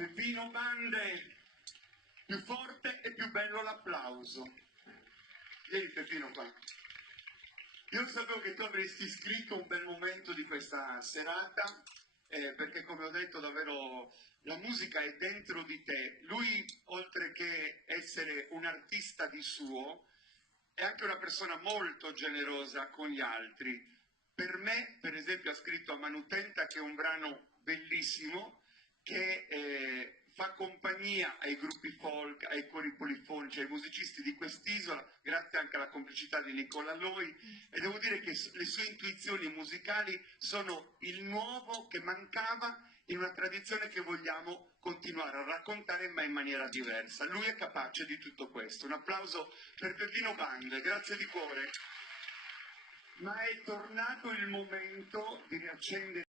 Peppino Bande, più forte e più bello l'applauso. Vieni Peppino qua. Io sapevo che tu avresti scritto un bel momento di questa serata, perché come ho detto davvero la musica è dentro di te. Lui, oltre che essere un artista di suo, è anche una persona molto generosa con gli altri. Per me, per esempio, ha scritto a Manutenta, che è un brano bellissimo, che fa compagnia ai gruppi folk, ai cori polifonici, ai musicisti di quest'isola, grazie anche alla complicità di Nicola Loi, e devo dire che le sue intuizioni musicali sono il nuovo che mancava in una tradizione che vogliamo continuare a raccontare, ma in maniera diversa. Lui è capace di tutto questo. Un applauso per Peppino Bande, grazie di cuore. Ma è tornato il momento di riaccendere